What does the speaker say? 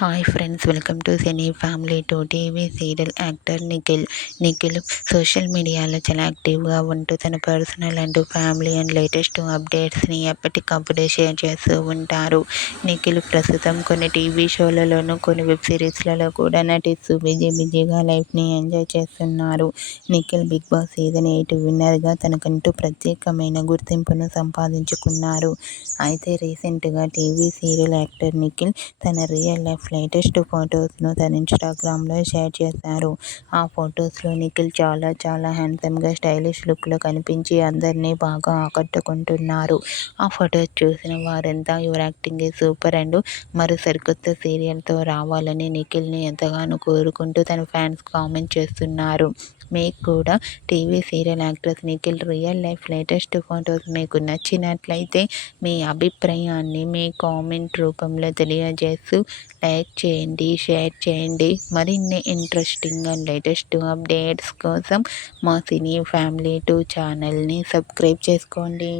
Hi friends, welcome to cine family to TV serial actor Nikhil social మీడియాలో చాలా యాక్టివ్గా ఉంటూ తన personal and family and latest అప్డేట్స్ని ఎప్పటికప్పుడే షేర్ చేస్తూ ఉంటారు. నిఖిల్ ప్రస్తుతం కొన్ని టీవీ షోలలోనూ కొన్ని వెబ్ సిరీస్లలో కూడా నటిస్తూ బిజీగా లైఫ్ని ఎంజాయ్ చేస్తున్నారు. నిఖిల్ బిగ్ బాస్ సీజన్ 8 విన్నర్గా తనకంటూ ప్రత్యేకమైన గుర్తింపును సంపాదించుకున్నారు. అయితే రీసెంట్గా టీవీ సీరియల్ యాక్టర్ నిఖిల్ తన రియల్ లైఫ్ లేటెస్ట్ ఫొటోస్ను తన ఇన్స్టాగ్రామ్లో షేర్ చేశారు. ఆ ఫొటోస్లో నిఖిల్ చాలా హ్యాండ్సమ్గా స్టైలిష్ లుక్లో కనిపించి అందరినీ బాగా ఆకట్టుకుంటున్నారు. ఆ ఫొటోస్ చూసిన వారంతా your acting is super and మరో సరికొత్త సీరియల్తో రావాలని నిఖిల్ని ఎంతగానో కోరుకుంటూ తన ఫ్యాన్స్ కామెంట్ చేస్తున్నారు. మీకు కూడా TV serial actress Nikhil real life latest photos మీకు నచ్చినట్లయితే మీ అభిప్రాయాన్ని మీ కామెంట్ రూపంలో తెలియజేస్తూ లైక్ చేయండి, షేర్ చేయండి. మరిన్ని ఇంట్రెస్టింగ్ అండ్ లేటెస్ట్ అప్డేట్స్ కోసం మా సినీ ఫ్యామిలీ 2 ఛానల్ని సబ్స్క్రైబ్ చేసుకోండి.